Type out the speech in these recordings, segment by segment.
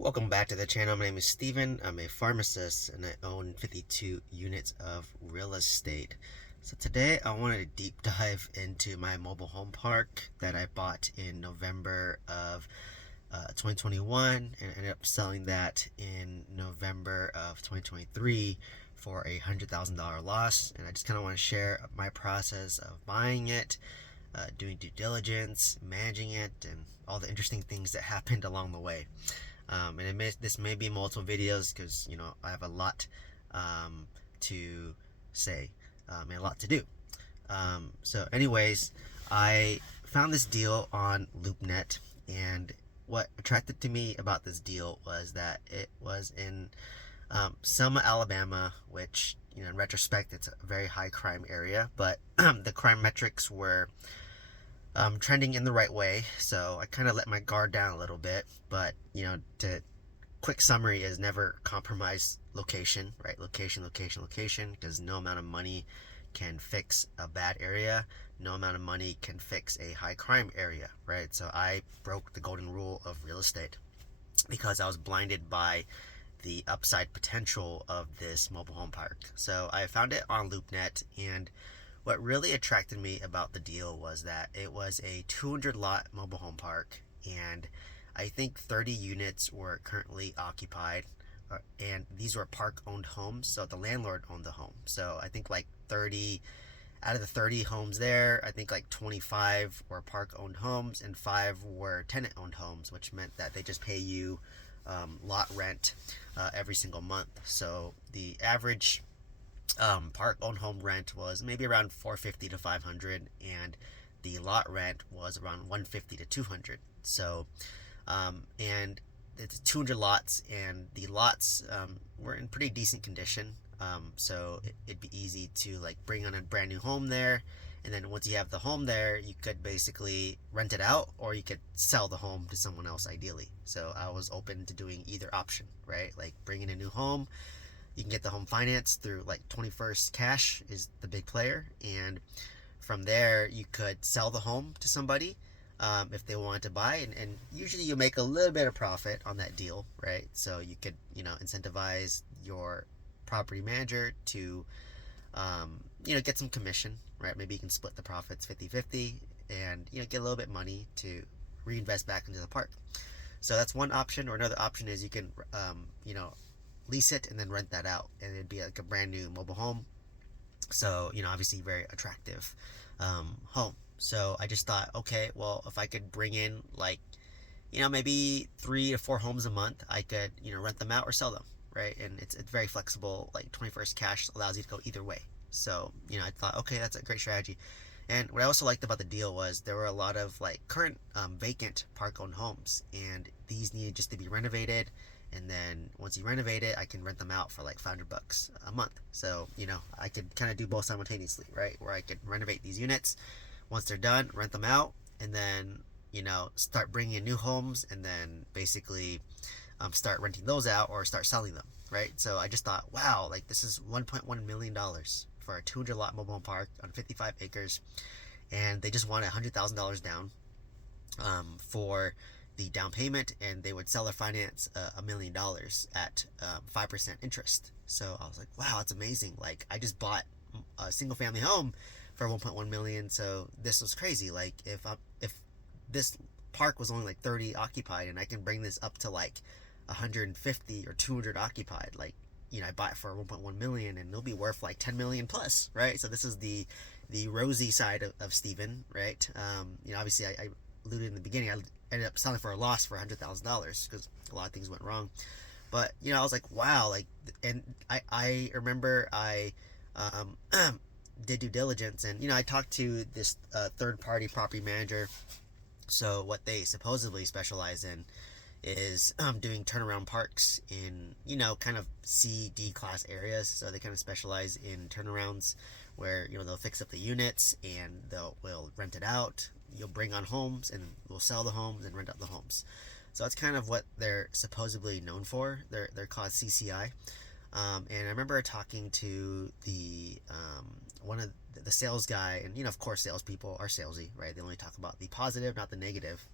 Welcome back to the channel. My name is Steven. I'm a pharmacist and I own 52 units of real estate. So today I wanted to deep dive into my mobile home park that I bought in November of 2021 and ended up selling that in November of 2023 for a $100,000 loss. And I just kind of want to share my process of buying it, doing due diligence, managing it, and all the interesting things that happened along the way. This may be multiple videos because I have a lot to say and a lot to do. So anyways, I found this deal on LoopNet, and what attracted to me about this deal was that it was in Selma, Alabama, which in retrospect it's a very high crime area, but the crime metrics were trending in the right way, so I kind of let my guard down a little bit. But to quick summary is never compromise location, right? Location, because no amount of money can fix a bad area. No amount of money can fix a high crime area, right? So I broke the golden rule of real estate because I was blinded by the upside potential of this mobile home park. So I found it on LoopNet, and what really attracted me about the deal was that it was a 200 lot mobile home park, and I think 30 units were currently occupied, and these were park owned homes, so the landlord owned the home. So I think like 30 out of the 30 homes there, I think like 25 were park owned homes and 5 were tenant owned homes, which meant that they just pay you lot rent every single month. So the average park owned home rent was maybe around 450 to 500, and the lot rent was around 150 to 200. So and it's 200 lots, and the lots were in pretty decent condition. So it'd be easy to like bring on a brand new home there, and then once you have the home there, you could basically rent it out, or you could sell the home to someone else ideally. So I was open to doing either option, right? Like bringing a new home, you can get the home financed through like 21st Cash is the big player, and from there you could sell the home to somebody if they wanted to buy, and usually you make a little bit of profit on that deal, right? So you could incentivize your property manager to get some commission, right? Maybe you can split the profits 50-50, and get a little bit of money to reinvest back into the park. So that's one option. Or another option is you can lease it and then rent that out, and it'd be like a brand new mobile home. So obviously very attractive home. So I just thought, okay, well, if I could bring in like maybe 3 to 4 homes a month, I could rent them out or sell them, right? And it's very flexible. Like 21st Cash allows you to go either way. So I thought, okay, that's a great strategy. And what I also liked about the deal was there were a lot of like current vacant park owned homes, and these needed just to be renovated. And then once you renovate it, I can rent them out for like $500 a month. So I could kind of do both simultaneously, right? Where I could renovate these units, once they're done, rent them out, and then start bringing in new homes, and then basically start renting those out or start selling them, right? So I just thought, wow, like this is $1.1 million for a 200 lot mobile home park on 55 acres, and they just want $100,000 down for the down payment, and they would sell their finance $1 million at 5% interest. So I was like, wow, that's amazing. Like I just bought a single family home for 1.1 million. So this was crazy. Like if this park was only like 30 occupied, and I can bring this up to like 150 or 200 occupied, like I bought it for 1.1 million, and it'll be worth like 10 million plus, right? So this is the rosy side of Steven, right? Obviously I alluded in the beginning, I ended up selling for a loss for $100,000 because a lot of things went wrong. But I was like, wow, like, and I remember I did due diligence, and I talked to this third party property manager. So what they supposedly specialize in is doing turnaround parks in kind of C, D class areas. So they kind of specialize in turnarounds where they'll fix up the units, and we'll rent it out. You'll bring on homes, and we'll sell the homes and rent out the homes. So that's kind of what they're supposedly known for. They're called CCI. And I remember talking to the one of the sales guy, and of course salespeople are salesy, right? They only talk about the positive, not the negative.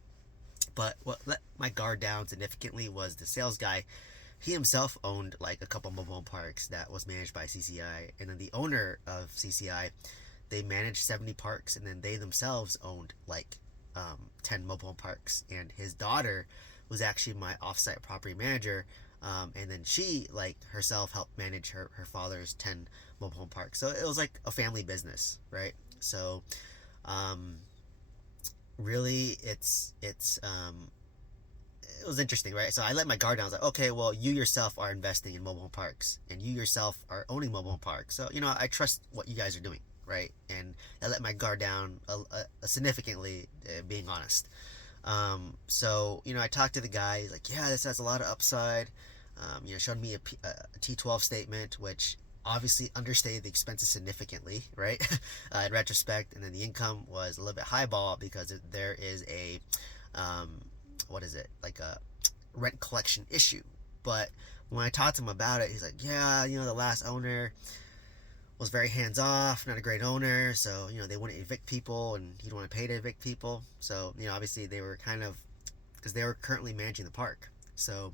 But what let my guard down significantly was the sales guy. He himself owned like a couple mobile home parks that was managed by CCI, and then the owner of CCI, they managed 70 parks, and then they themselves owned like 10 mobile home parks. And his daughter was actually my offsite property manager, and then she like herself helped manage her father's 10 mobile home parks. So it was like a family business, right? So um, really, it was interesting, right? So I let my guard down. I was like, okay, well, you yourself are investing in mobile home parks, and you yourself are owning mobile home parks. So I trust what you guys are doing, right? And I let my guard down significantly, being honest. So I talked to the guy. He's like, yeah, this has a lot of upside. Showed me a T12 statement, which obviously understated the expenses significantly, right? In retrospect, and then the income was a little bit highball because there is a what is it, like a rent collection issue. But when I talked to him about it, he's like, yeah, the last owner was very hands off, not a great owner, so they wouldn't evict people, and he didn't want to pay to evict people. So obviously they were kind of, because they were currently managing the park, so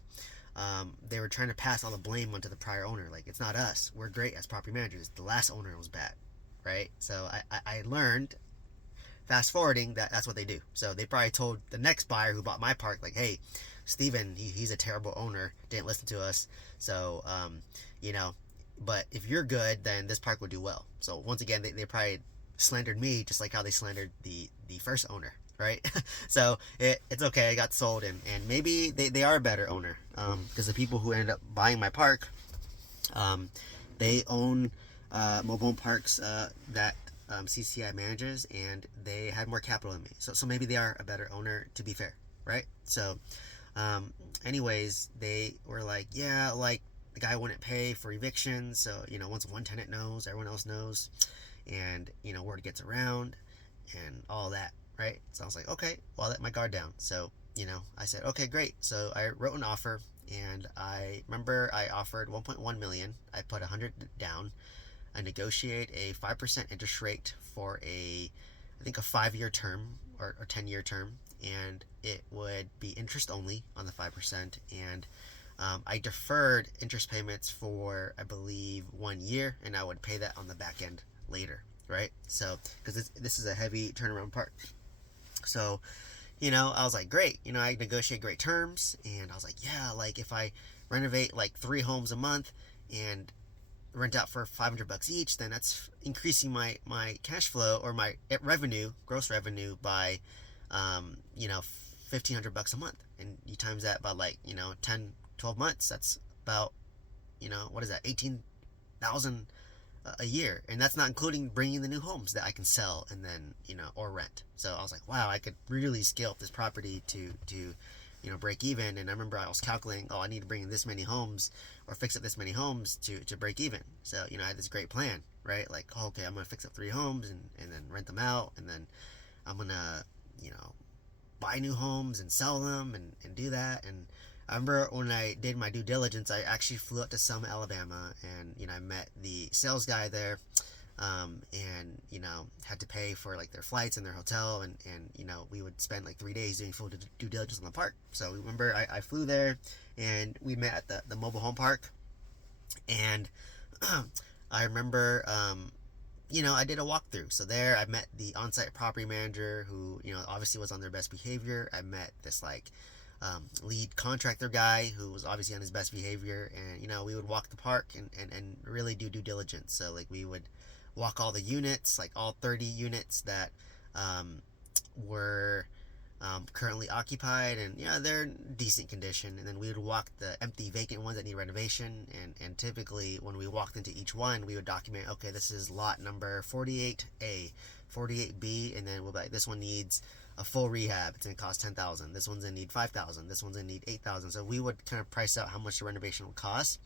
they were trying to pass all the blame onto the prior owner. Like, it's not us, we're great as property managers, the last owner was bad, right? So I learned, fast forwarding, that's what they do. So they probably told the next buyer who bought my park, like, hey, Steven, he's a terrible owner, didn't listen to us. So but if you're good, then this park will do well. So once again, they probably slandered me just like how they slandered the first owner, right? So it's okay, I got sold, and maybe they are a better owner, because the people who ended up buying my park, they own mobile home parks that CCI manages, and they had more capital than me. So maybe they are a better owner, to be fair, right? So anyways, they were like, yeah, like, the guy wouldn't pay for eviction, so once one tenant knows, everyone else knows, and word gets around and all that, right? So I was like, okay, well, I let my guard down. So I said, okay, great. So I wrote an offer, and I remember I offered 1.1 million. I put 100 down. I negotiate a 5% interest rate for I think a 5-year term, or 10-year term, and it would be interest only on the 5%. And I deferred interest payments for, I believe, 1 year, and I would pay that on the back end later, right? So, because this is a heavy turnaround part. So, I was like, great. I negotiate great terms, and I was like, yeah, like, if I renovate like 3 homes a month and rent out for $500 each, then that's increasing my cash flow, or my gross revenue, by $1,500 a month. And you times that by, like, 10-12 months, that's about, what is that, 18,000 a year. And that's not including bringing the new homes that I can sell, and then or rent. So I was like, wow, I could really scale up this property to break even. And I remember I was calculating, I need to bring in this many homes, or fix up this many homes to break even. So I had this great plan, right? Like, okay, I'm gonna fix up 3 homes, and then rent them out, and then I'm gonna buy new homes and sell them, and do that. And I remember when I did my due diligence, I actually flew out to Selma, Alabama, and I met the sales guy there, and had to pay for like their flights and their hotel, and we would spend like 3 days doing full due diligence on the park. So remember, I flew there, and we met at the mobile home park, and I remember I did a walkthrough. So there I met the on-site property manager, who obviously was on their best behavior. I met this like lead contractor guy, who was obviously on his best behavior, and we would walk the park, and really do due diligence. So like, we would walk all the units, like all 30 units that were currently occupied, and they're in decent condition. And then we would walk the empty vacant ones that need renovation, and typically when we walked into each one, we would document, okay, this is lot number 48A, 48B, and then we'll be like, this one needs a full rehab, it's gonna cost 10,000. This one's gonna need 5,000. This one's gonna need 8,000. So we would kind of price out how much the renovation would cost.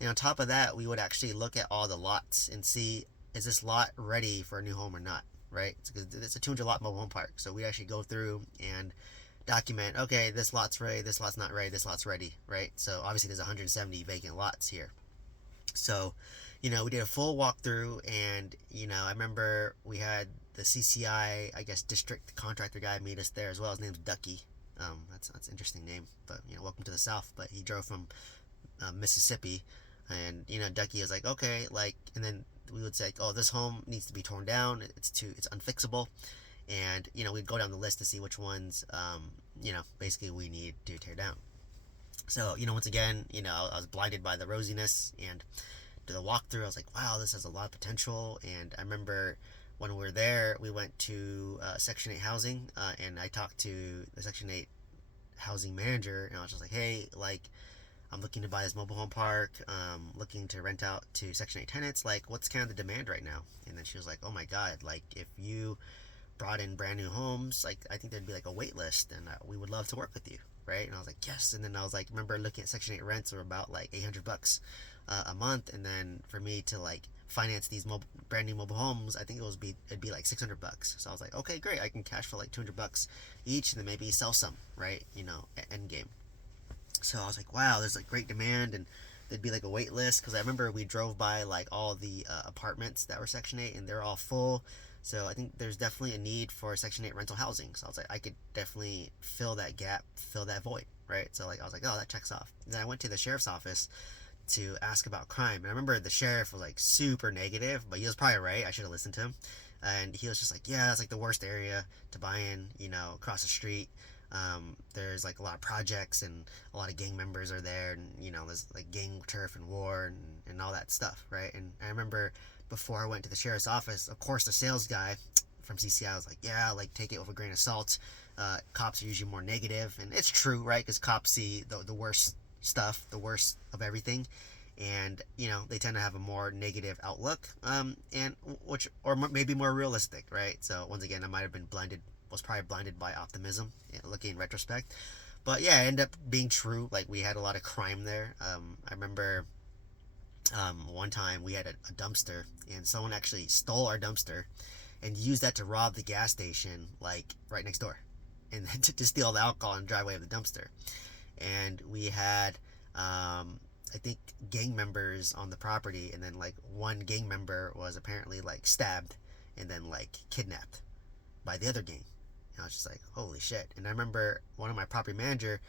And on top of that, we would actually look at all the lots and see, is this lot ready for a new home or not, right? Because it's a 200 lot mobile home park. So we actually go through and document, okay, this lot's ready, this lot's not ready, this lot's ready, right? So obviously there's 170 vacant lots here. So, we did a full walkthrough, and, I remember we had the CCI, I guess, district contractor guy meet us there as well. His name's Ducky. That's an interesting name, but welcome to the South. But he drove from Mississippi, and Ducky was like, okay, like, and then we would say, oh, this home needs to be torn down. It's unfixable, and we'd go down the list to see which ones, basically we need to tear down. So once again, I was blinded by the rosiness, and to the walkthrough, I was like, wow, this has a lot of potential. And I remember when we were there, we went to Section 8 housing, and I talked to the Section 8 housing manager, and I was just like, hey, like, I'm looking to buy this mobile home park, looking to rent out to Section 8 tenants. Like, what's kind of the demand right now? And then she was like, oh my God, like, if you brought in brand new homes, like, I think there'd be like a wait list, and we would love to work with you, right? And I was like, yes. And then I was like, remember looking at Section 8 rents were about like $800 a month, and then for me to like finance these brand new mobile homes, I think it'd be like $600. So I was like, okay, great, I can cash for like $200 each, and then maybe sell some, right? End game. So I was like, wow, there's like great demand, and there'd be like a wait list, because I remember we drove by like all the apartments that were Section 8, and they're all full. So I think there's definitely a need for Section 8 rental housing. So I was like, I could definitely fill that gap, fill that void, right? So like I was like, oh, that checks off. And then I went to the sheriff's office to ask about crime, and I remember the sheriff was like super negative, but he was probably right. I should have listened to him. And he was just like, yeah, that's like the worst area to buy in, across the street. There's like a lot of projects, and a lot of gang members are there, and there's like gang turf and war, and all that stuff, right? And I remember before I went to the sheriff's office, of course the sales guy from CCI was like, yeah, like, take it with a grain of salt. Cops are usually more negative, and it's true, right? Because cops see the worst stuff, the worst of everything, and they tend to have a more negative outlook, and which, or maybe more realistic, right? So once again, I might have been was probably blinded by optimism, looking in retrospect. But yeah, it ended up being true. Like, we had a lot of crime there. I remember one time we had a dumpster, and someone actually stole our dumpster and used that to rob the gas station, like, right next door, and then to steal the alcohol and drive away with the dumpster. And we had, I think, gang members on the property, and then like one gang member was apparently like stabbed and then like kidnapped by the other gang. And I was just like, holy shit. And I remember one of my property manager,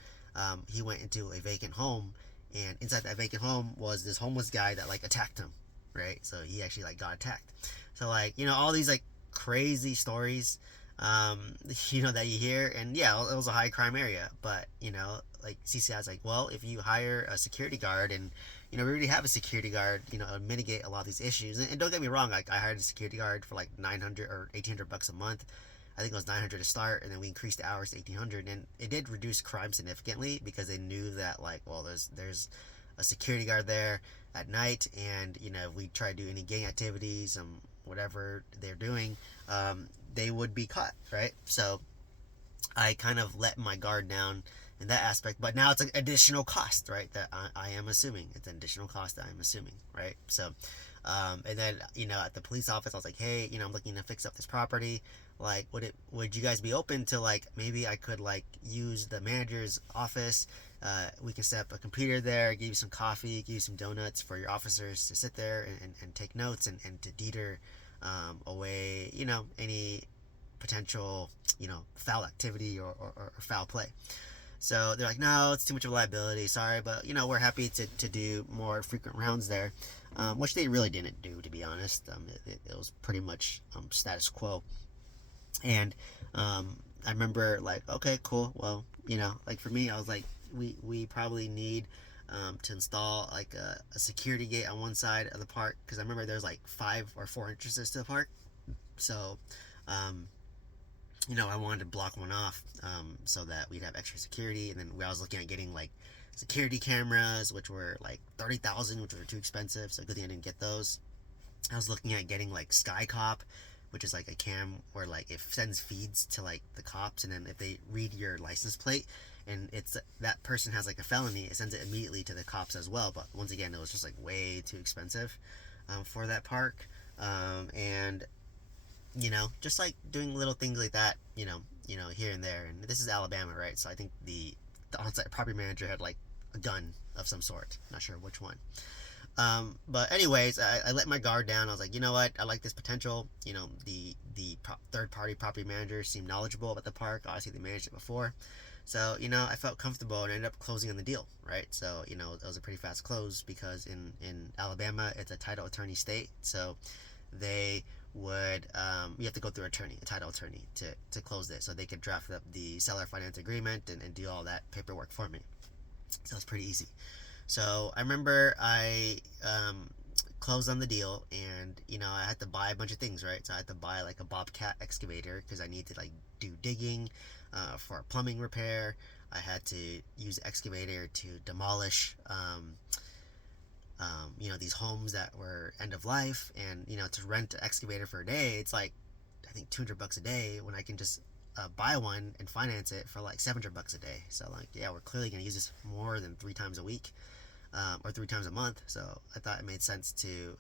he went into a vacant home, and inside that vacant home was this homeless guy that like attacked him, right? So he actually like got attacked. So like, all these like crazy stories, that you hear. And yeah, it was a high crime area, but like CCI's like, well, if you hire a security guard, and we already have a security guard, mitigate a lot of these issues. And don't get me wrong, like, I hired a security guard for like 900 or $1,800 a month. I think it was 900 to start, and then we increased the hours to 1,800, and it did reduce crime significantly, because they knew that, like, well, there's a security guard there at night, and if we try to do any gang activities, whatever they're doing, they would be caught, right? So I kind of let my guard down in that aspect, but now it's an additional cost, right? That I am assuming it's an additional cost that I'm assuming, right? So, and then at the police office, I was like, hey, I'm looking to fix up this property. Like, would you guys be open to, like, maybe I could like use the manager's office? We can set up a computer there, give you some coffee, give you some donuts for your officers to sit there and take notes, and to deter away any potential foul activity or foul play. So they're like, no, it's too much of a liability, sorry, but we're happy to do more frequent rounds there, which they really didn't do, to be honest. It was pretty much status quo. And I remember, like, okay, cool, well, like, for me, I was like, we probably need to install like a security gate on one side of the park, because I remember there's like 5 or 4 entrances to the park. So I wanted to block one off, so that we'd have extra security. And then I was looking at getting like security cameras, which were like 30,000, which were too expensive, so good thing I didn't get those. I was looking at getting like Sky Cop, which is like a cam where like it sends feeds to like the cops, and then if they read your license plate and it's that person has like a felony, it sends it immediately to the cops as well. But once again, it was just like way too expensive for that park. And just like doing little things like that, here and there. And this is Alabama, right? So I think the on-site property manager had like a gun of some sort, not sure which one. But anyways, I let my guard down. I was like, you know what? I like this potential. The third-party property manager seemed knowledgeable about the park. Obviously, they managed it before. So, I felt comfortable and ended up closing on the deal, right? So, it was a pretty fast close because in Alabama, it's a title attorney state. So they would, you have to go through a title attorney to close it. So they could draft up the seller finance agreement and do all that paperwork for me. So it's pretty easy. So I remember I closed on the deal, and I had to buy a bunch of things, right? So I had to buy like a Bobcat excavator because I need to like do digging for a plumbing repair. I had to use the excavator to demolish these homes that were end of life, and to rent an excavator for a day, it's like I think $200 a day when I can just buy one and finance it for like $700 a day. So like, yeah, we're clearly gonna use this more than 3 times a week, or 3 times a month. So I thought it made sense to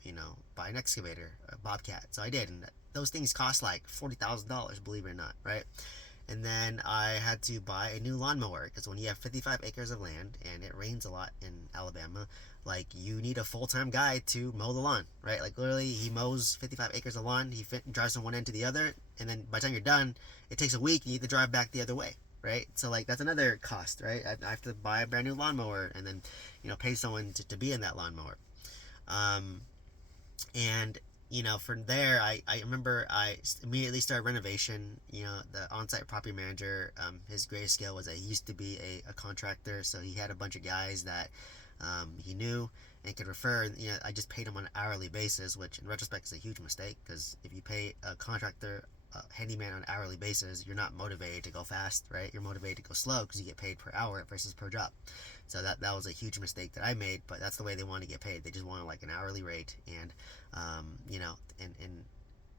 buy an excavator, a Bobcat. So I did, and those things cost like $40,000, believe it or not, right? And then I had to buy a new lawnmower because when you have 55 acres of land and it rains a lot in Alabama, like you need a full-time guy to mow the lawn, right? Like literally, he mows 55 acres of lawn. He drives from one end to the other, and then by the time you're done, it takes a week. You need to drive back the other way, right? So like that's another cost, right? I have to buy a brand new lawnmower and then pay someone to be in that lawnmower. And from there, I remember I immediately started renovation. The on-site property manager, his greatest skill was that he used to be a contractor, so he had a bunch of guys that he knew and could refer. I just paid him on an hourly basis, which in retrospect is a huge mistake, because if you pay a contractor, handyman, on an hourly basis, you're not motivated to go fast, right? You're motivated to go slow because you get paid per hour versus per job. So that was a huge mistake that I made, but that's the way they want to get paid. They just want like an hourly rate. And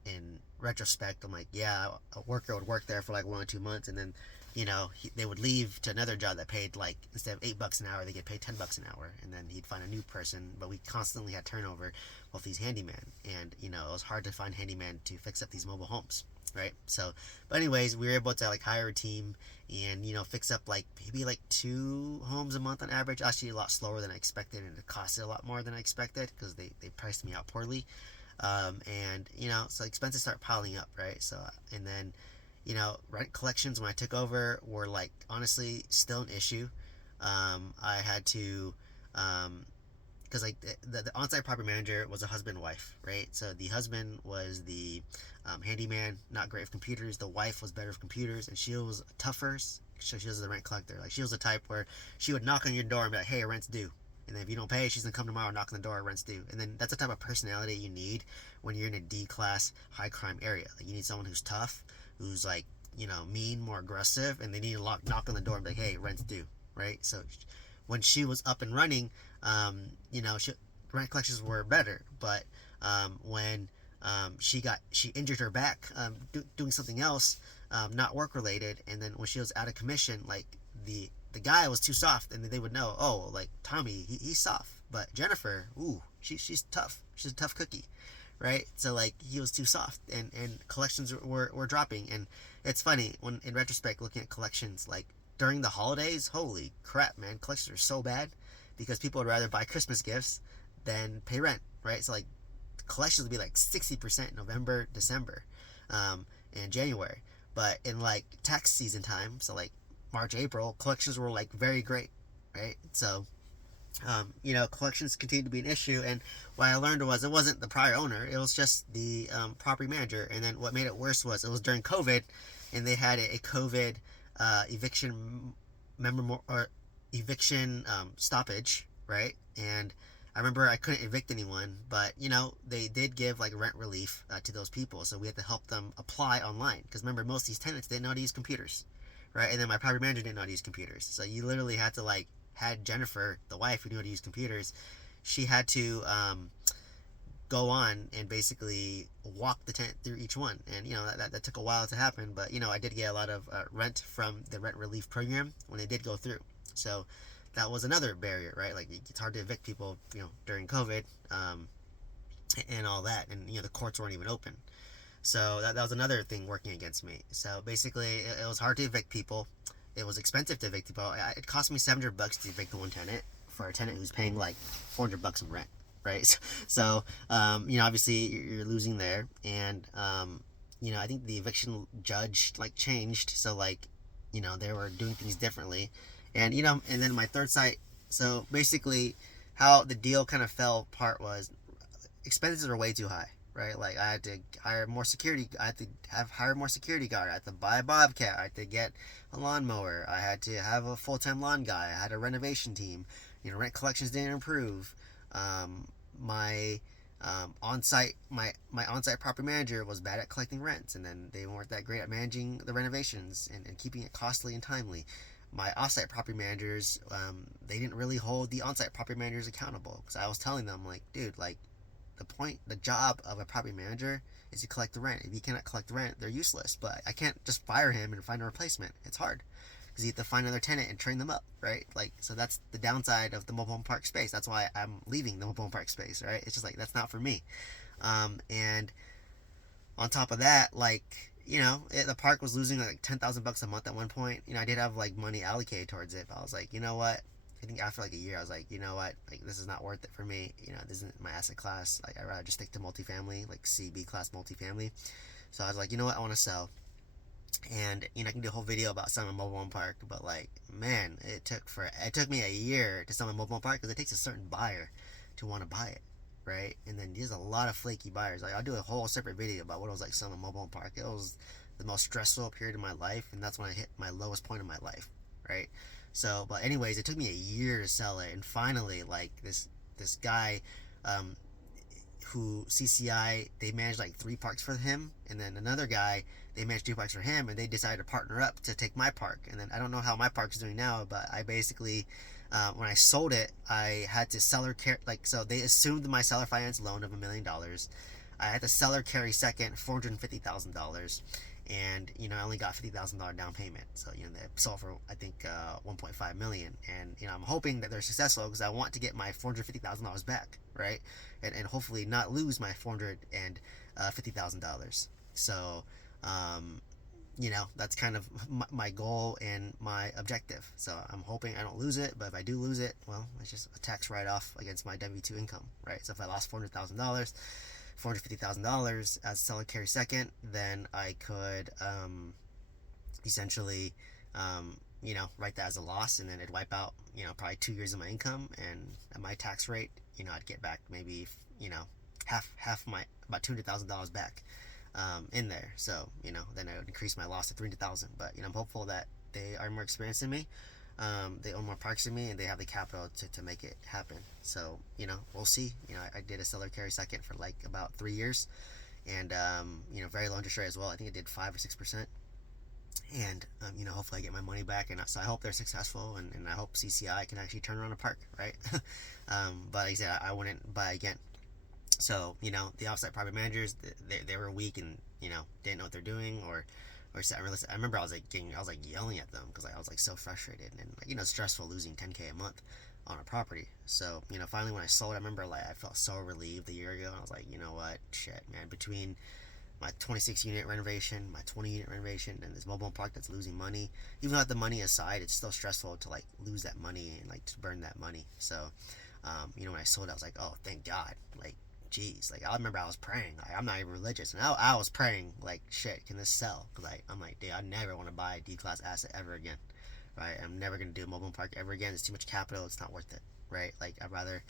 in retrospect, I'm like, yeah, a worker would work there for like 1 or 2 months, and then they would leave to another job that paid, like, instead of $8 an hour, they get paid $10 an hour, and then he'd find a new person. But we constantly had turnover with these handymen, and it was hard to find handyman to fix up these mobile homes, right? So, but anyways, we were able to like hire a team and fix up like maybe like 2 homes a month on average. Actually, a lot slower than I expected, and it costed a lot more than I expected because they priced me out poorly. And so expenses start piling up, right? So, and then rent collections when I took over were like honestly still an issue. I had to, because like the on-site property manager was a husband and wife, right? So the husband was the handyman, not great with computers. The wife was better with computers, and she was tougher. So she was the rent collector. Like she was the type where she would knock on your door and be like, "Hey, rent's due." And then if you don't pay, she's gonna come tomorrow, knock on the door, rent's due. And then that's the type of personality you need when you're in a D-class high crime area. Like you need someone who's tough, who's like mean, more aggressive, and they need to knock on the door and be like, "Hey, rent's due," right? So when she was up and running, rent collections were better. But when she injured her back doing something else, not work related, and then when she was out of commission, like the guy was too soft, and they would know, oh, like Tommy, he's soft, but Jennifer, ooh, she's tough. She's a tough cookie, right? So like he was too soft, and collections were dropping. And it's funny when in retrospect looking at collections, like during the holidays, holy crap, man, collections are so bad because people would rather buy Christmas gifts than pay rent, right? So like collections would be like 60% November, December, and January. But in like tax season time, so like March, April, collections were like very great, right? So collections continued to be an issue. And what I learned was it wasn't the prior owner, it was just the property manager. And then what made it worse was it was during COVID, and they had a COVID eviction stoppage, right? And I remember I couldn't evict anyone, but they did give like rent relief to those people, so we had to help them apply online. Because remember, most of these tenants didn't know how to use computers, right? And then my property manager didn't know how to use computers, so you literally had to like had Jennifer, the wife who knew how to use computers, she had to go on and basically walk the tenant through each one. And that took a while to happen, but I did get a lot of rent from the rent relief program when they did go through. So that was another barrier, right? Like it's hard to evict people during COVID, and all that, and the courts weren't even open. So that was another thing working against me. So basically it was hard to evict people. It was expensive to evict people. It cost me $700 to evict one tenant for a tenant who's paying like $400 in rent, right? So obviously you're losing there. And I think the eviction judge like changed, so like they were doing things differently. And and then my third site, so basically how the deal kind of fell apart was expenses are way too high, right? Like I had to hire more security. I had to hire more security guard. I had to buy a bobcat. I had to get a lawnmower. I had to have a full-time lawn guy. I had a renovation team. Rent collections didn't improve. My on-site my on-site property manager was bad at collecting rents, and then they weren't that great at managing the renovations and keeping it costly and timely. My off-site property managers, they didn't really hold the on-site property managers accountable, because I was telling them, like, dude, like, the job of a property manager is to collect the rent. If you cannot collect the rent, they're useless. But I can't just fire him and find a replacement. It's hard because you have to find another tenant and train them up, right? Like, so that's the downside of the mobile home park space. That's why I'm leaving the mobile home park space, right? It's just like, that's not for me. And on top of that, like, the park was losing like $10,000 a month at one point. I did have like money allocated towards it, but I was like, you know what? I think after like a year, I was like, you know what? Like, this is not worth it for me. This isn't my asset class. Like, I'd rather just stick to multifamily, like CB class multifamily. So I was like, you know what? I want to sell. And I can do a whole video about selling a mobile home park, but like, man, it took me a year to sell my mobile home park, because it takes a certain buyer to want to buy it, right? And then there's a lot of flaky buyers. Like, I'll do a whole separate video about what it was like selling a mobile home park. It was the most stressful period of my life, and that's when I hit my lowest point of my life, right? So, but anyways, it took me a year to sell it, and finally, like, this guy, um, who CCI, they managed like 3 parks for him, and then another guy, they managed 2 parks for him, and they decided to partner up to take my park. And then I don't know how my park is doing now, but I basically, when I sold it, I had to seller care, like, so they assumed my seller finance loan of $1 million. I had to seller carry second $450,000, and I only got $50,000 down payment. So they sold for, I think, 1.5 million, and I'm hoping that they're successful, because I want to get my $450,000 back, right? And hopefully not lose my $450,000. So, um, that's kind of my goal and my objective. So I'm hoping I don't lose it, but if I do lose it, well, it's just a tax write-off against my W-2 income, right? So if I lost $450,000 as seller carry second, then I could, essentially, write that as a loss, and then it'd wipe out, probably 2 years of my income, and at my tax rate, I'd get back maybe, half my, about $200,000 back, in there. So, then I would increase my loss to 300,000. But, I'm hopeful that they are more experienced than me. They own more parks than me, and they have the capital to make it happen. So, we'll see. I did a seller carry second for like about 3 years, and, very low interest rate as well. I think it did 5 or 6%. And, hopefully I get my money back. And so I hope they're successful, and I hope CCI can actually turn around a park, right? But like I said, I wouldn't buy again. So, the offsite property managers, they were weak, and, didn't know what they're doing, or set unrealistic. I remember I was like yelling at them, because I was like so frustrated, and like, stressful losing 10K a month on a property. So, finally when I sold, I remember like I felt so relieved a year ago, and I was like, you know what, shit, man, between my 26 unit renovation, my 20 unit renovation, and this mobile home park that's losing money, even without the money aside, it's still stressful to like lose that money and like to burn that money. So, when I sold it, I was like, oh, thank God. Like, geez, like I remember I was praying. Like, I'm not even religious, and I was praying like, shit, can this sell? Because I'm like, dude, I never want to buy a D class asset ever again, right? I'm never gonna do a mobile park ever again. It's too much capital. It's not worth it, right? Like, I'd rather,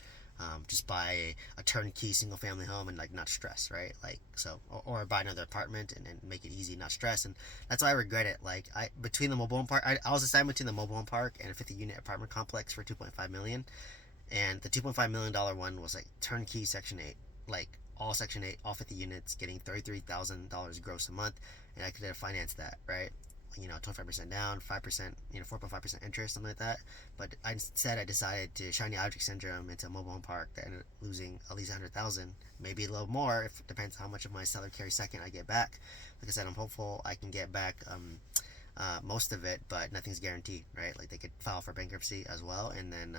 just buy a turnkey single family home and like not stress, right? Like, so, or buy another apartment and make it easy, not stress. And that's why I regret it. Like, between the mobile home park, I was deciding between the mobile home park and a 50 unit apartment complex for 2.5 million. And the $2.5 million one was like turnkey Section 8, like all Section 8, all 50 units, getting $33,000 gross a month, and I could have financed that, right? 25% down, 5%, 4.5% interest, something like that. But instead, I decided to shiny object syndrome into a mobile home park that ended up losing at least 100,000, maybe a little more, if it depends how much of my seller carry second I get back. Like I said, I'm hopeful I can get back, most of it, but nothing's guaranteed, right? Like, they could file for bankruptcy as well, and then,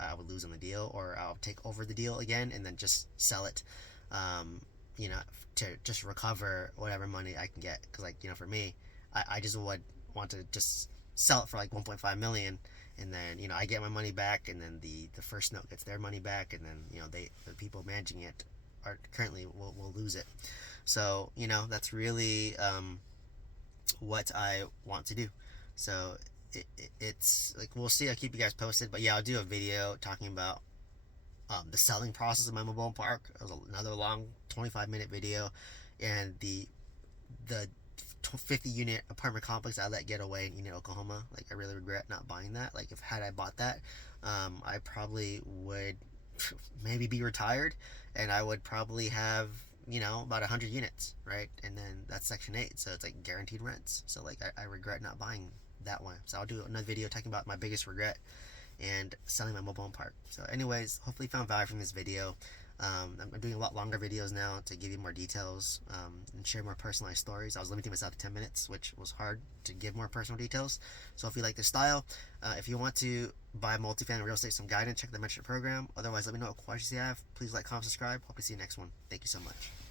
I would lose on the deal, or I'll take over the deal again and then just sell it, um, to just recover whatever money I can get. Because, like, for me, I just would want to just sell it for like 1.5 million, and then, I get my money back, and then the first note gets their money back, and then, the people managing it are currently will lose it. So, that's really, what I want to do. So it's like, we'll see. I'll keep you guys posted. But yeah, I'll do a video talking about the selling process of my mobile home park. It was another long 25-minute video, and the 50 unit apartment complex I let get away in Enid, Oklahoma. Like, I really regret not buying that. Like, if had I bought that, I probably would maybe be retired, and I would probably have about 100 units, right? And then that's Section 8, so it's like guaranteed rents. So like, I regret not buying that one. So I'll do another video talking about my biggest regret and selling my mobile home park. So anyways, hopefully you found value from this video. I'm doing a lot longer videos now to give you more details, and share more personalized stories. I was limiting myself to 10 minutes, which was hard to give more personal details. So if you like this style, if you want to buy multifamily real estate, some guidance, check the mentorship program. Otherwise, let me know what questions you have. Please like, comment, subscribe. Hope to see you next one. Thank you so much.